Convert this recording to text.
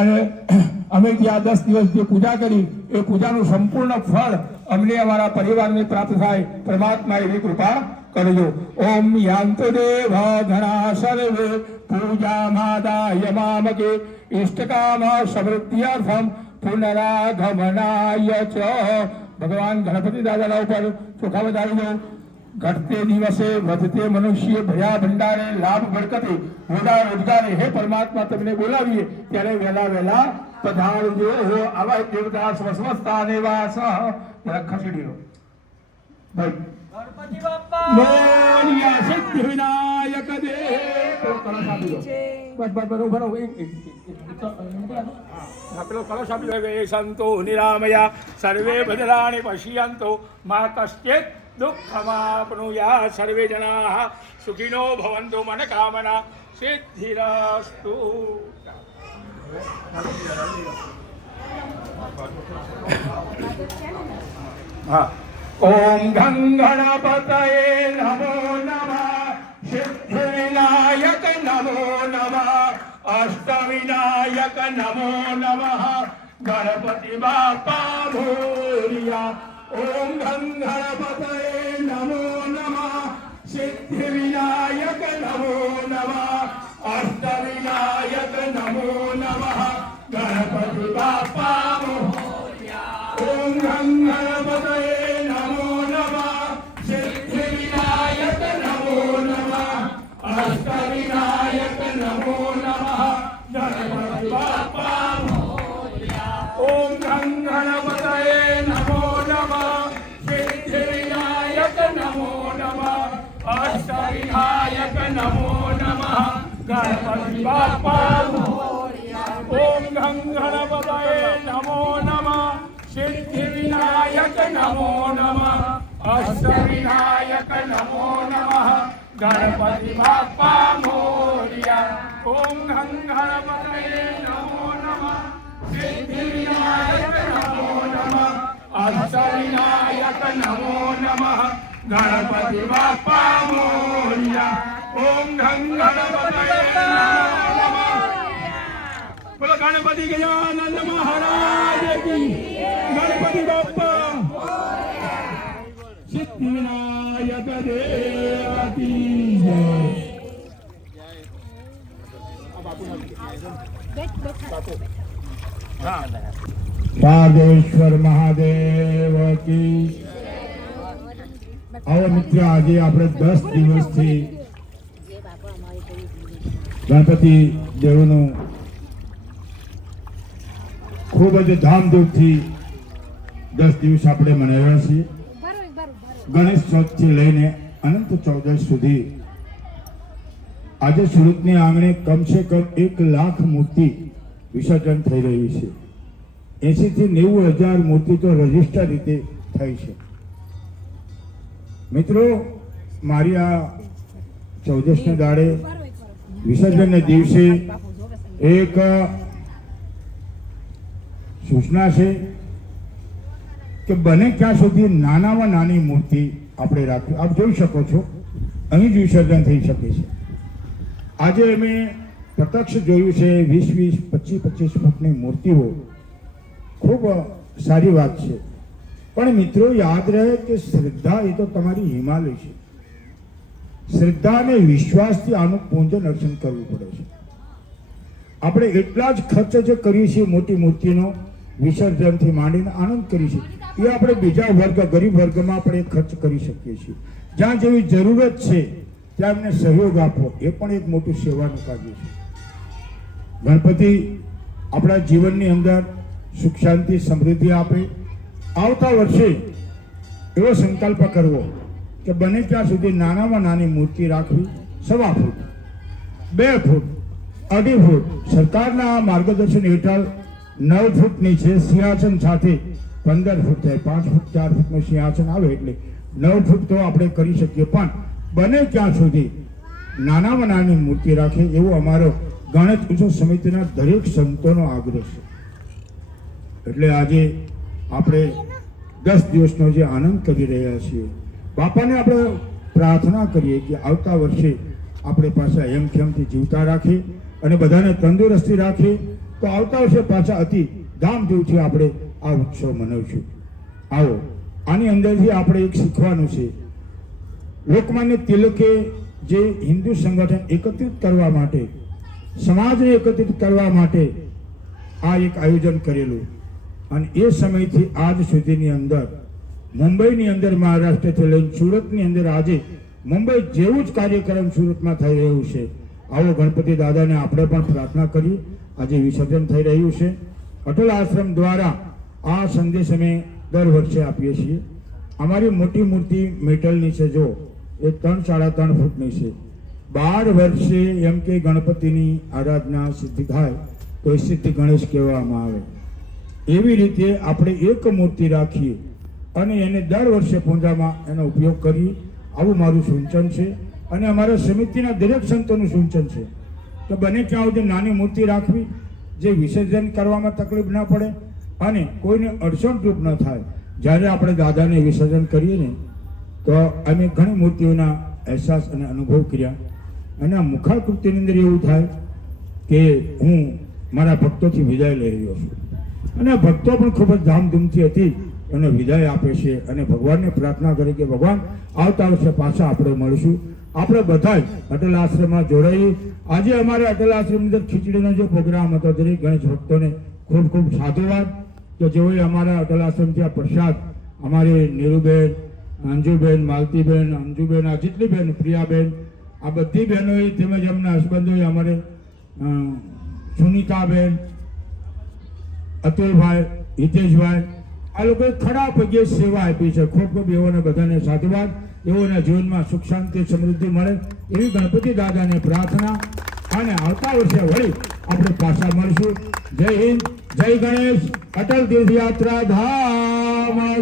અને અમે આ દસ દિવસ જે પૂજા કરી, એ પૂજાનું સંપૂર્ણ ફળ અમને અમારા પરિવારને પ્રાપ્ત થાય. પરમાત્મા એવી કૃપા કરજો. ઓમ યાંતદેવ ઘણા સર્વે પૂજા માદાય મામકે. ઇષ્ટકામ સમૃદ્ધ્યર્થમ પુનરાગમનાય ચ. ભગવાન ગણપતિ દાદાના ઉપર ચોખા વધારી દો ઘટતે દિવસે વધતે મનુષ્ય ભયા ભંડારે લાભ બરકતે હોડા રોજગારે હે પરમાત્મા તમને બોલાવીએ ત્યારે વહેલા વહેલા પધારજો હો આવા દેવતા સ્વસ્વસ્તા ખસેડી લો ભાઈ. બાપ્પા વિનાયક દેવ કળશ આપી દો. બસ બસ બસ ઊભા રહો. એક- એક- એક- એક- હા, પેલો કળશ આપી દો. સર્વે સંતો નિરામયા સર્વે ભદ્રાણી પશ્યંતો મા કશ્ચિત દુઃખમાપ્નુયા સર્વે જણા સુખીનો ભવંતુ મન કામના સિદ્ધિરાસ્તુ ઓમ ગંગણપતયે નમો નમઃ સિદ્ધિવિનાયક નમો નમઃ અષ્ટવિનાયક નમો નમઃ ગણપતિ બાપા ભૂરિયા ઓમ ગંગ ગણપતયે નમો નમઃ સિદ્ધિવિનાયક નમો નમઃ અષ્ટવિનાયક નમો નમઃ ગણપતિ બાપા. ઓમ ગંગ ગણપતયે નમો નમઃ સિદ્ધિવિનાયક નમો નમઃ અષ્ટવિનાયક નમો નમઃ ગણપતિ બાપા મોરિયા ઓમ ગંગ ગણપતયે નમો નમઃ સિદ્ધિવિનાયક નમો નમઃ અષ્ટવિનાયક નમો નમઃ ગણપતિ બાપા મોરિયા ઓમ નમો નમઃ બોલો ગણપતિ ગજાનંદ મહારાજ કી ગણપતિ બાપ્પા સિદ્ધિ વિનાયક દેવ કી જય પાર્દેશ્વર મહાદેવ કી આવો મિત્ર, આજે આપણે દસ દિવસથી ગણપતિ દેવનું ખૂબ જ ધામધૂમથી દસ દિવસ આપણે મનાવ્યા છીએ. ગણેશ ચોથથી લઈને અનંત ચૌદશ સુધી આજે સુરતની આંગણે કમસે કમ એક લાખ મૂર્તિ વિસર્જન થઈ રહી છે. એંશીથી નેવું હજાર મૂર્તિ તો રજિસ્ટર રીતે થઈ છે. મિત્રો, મારી આ ચૌદસને દાડે વિસર્જનના દિવસે એક સૂચના છે કે બને ત્યાં સુધી નાનામાં નાની મૂર્તિ આપણે રાખવી. આપ જોઈ શકો છો, અહીં જ વિસર્જન થઈ શકે છે. આજે અમે પ્રત્યક્ષ જોયું છે વીસ વીસ, પચીસ પચીસ ફૂટની મૂર્તિઓ. ખૂબ સારી વાત છે. પણ મિત્રો, યાદ રહે કે શ્રદ્ધા એ તો તમારી હિમાલય છે. શ્રદ્ધા અને વિશ્વાસથી આનું પૂજન અર્ચન કરવું પડે છે. આપણે એટલા જ ખર્ચ જે કરીએ છીએ મોટી મૂર્તિનો, વિસર્જનથી માંડીને આનંદ કરીએ છીએ, એ આપણે બીજા વર્ગ, ગરીબ વર્ગમાં આપણે ખર્ચ કરી શકીએ છીએ. જ્યાં જેવી જરૂરત છે, ત્યાં એમને સહયોગ આપવો, એ પણ એક મોટું સેવાનું કાર્ય છે. ગણપતિ આપણા જીવનની અંદર સુખ, શાંતિ, સમૃદ્ધિ આપે આવતા વર્ષે એવો સંકલ્પ કરવો કે બને ત્યાં સુધી નાનામાં નાની મૂર્તિ રાખવી, સવા ફૂટ, બે ફૂટ, અઢી ફૂટ, સરકારના માર્ગદર્શન હેઠળ નવ ફૂટની છે સિંહાસન સાથે પંદર ફૂટ થાય, પાંચ ફૂટ, ચાર ફૂટનું સિંહાસન આવે એટલે નવ ફૂટ તો આપણે કરી શકીએ, પણ બને ત્યાં સુધી નાનામાં નાની મૂર્તિ રાખે એવો અમારો ગણેશ ઉત્સવ સમિતિના દરેક સંતોનો આગ્રહ છે. એટલે આજે આપણે દસ દિવસનો જે આનંદ કરી રહ્યા છીએ. બાપાને આપણે પ્રાર્થના કરીએ કે આવતા વર્ષે આપણે પાછા હેમખેમથી જીવતા રાખીએ અને બધાને તંદુરસ્તી રાખીએ. તો આવતા વર્ષે પાછા અતિ ધામધૂમથી આપણે આ ઉત્સવ મનાવીશું. આવો, આની અંદરથી આપણે એક શીખવાનું છે. લોકમાન્ય તિલકે જે હિન્દુ સંગઠન એકત્રિત કરવા માટે, સમાજને એકત્રિત કરવા માટે આ એક આયોજન કરેલું. અને એ સમયથી આજ સુધીની અંદર મુંબઈની અંદર મહારાષ્ટ્રથી લઈને સુરતની અંદર આજે મુંબઈ જેવું જ કાર્યક્રમ સુરતમાં થઈ રહ્યું છે. આવો ગણપતિ દાદાને આપણે પણ પ્રાર્થના કરી આજે વિસર્જન થઈ રહ્યું છે. અટલ આશ્રમ દ્વારા આ સંદેશ અમે દર વર્ષે આપીએ છીએ. અમારી મોટી મૂર્તિ મેટલની છે જો, એ ત્રણ સાડા ત્રણ ફૂટની છે. બાર વર્ષે એમ કે ગણપતિની આરાધના સિદ્ધિ થાય, તો એ સિદ્ધિ ગણેશ કહેવામાં આવે. એવી રીતે આપણે એક મૂર્તિ રાખીએ અને એને દર વર્ષે પૂજામાં એનો ઉપયોગ કરીએ. આવું મારું સૂચન છે. અને અમારા સમિતિના દરેક સંતોનું સૂચન છે કે બને ત્યાં સુધી નાની મૂર્તિ રાખવી, જે વિસર્જન કરવામાં તકલીફ ના પડે અને કોઈને અડચણરૂપ ન થાય. જ્યારે આપણે દાદાને વિસર્જન કરીએ ને, તો અમે ઘણી મૂર્તિઓના અહેસાસ અને અનુભવ કર્યા. અને આ મુખાકૃતિની અંદર એવું થાય કે હું મારા ભક્તોથી વિદાય લઈ રહ્યો છું. અને ભક્તો પણ ખૂબ જ ધામધૂમથી હતી. અને વિદાય આપે છે અને ભગવાનને પ્રાર્થના કરી કે ભગવાન, આવતા વર્ષે પાછા આપણે મળીશું. આપણે બધા જ અટલ આશ્રમમાં જોડાઈએ. આજે અમારે અટલ આશ્રમની અંદર ખીચડીનો જે પ્રોગ્રામ હતો દરેક ગણેશ ભક્તોને ખૂબ ખૂબ સાધુવાદ. કે જેઓએ અમારા અટલ આશ્રમથી આ પ્રસાદ, અમારી નીરુબેન, અંજુબેન, માલતીબેન, અંજુબેન, આ જેટલી બેન, પ્રિયાબેન, આ બધી બહેનોએ તેમજ એમના હસબન્ડોએ અમારે સુનિતાબેન અતુલભાઈ, હિતેશભાઈ, આ લોકોએ ખરા પગે સેવા આપી છે. ખૂબ ખૂબ એઓને બધાને સાધુવાદ, એઓના જીવનમાં સુખ શાંતિ, સમૃદ્ધિ મળે એવી ગણપતિ દાદાને પ્રાર્થના. અને આવતા વર્ષે વળી આપણે પાછા મળશું. જય હિન્દ, જય ગણેશ. અટલ તીર્થયાત્રા ધામ.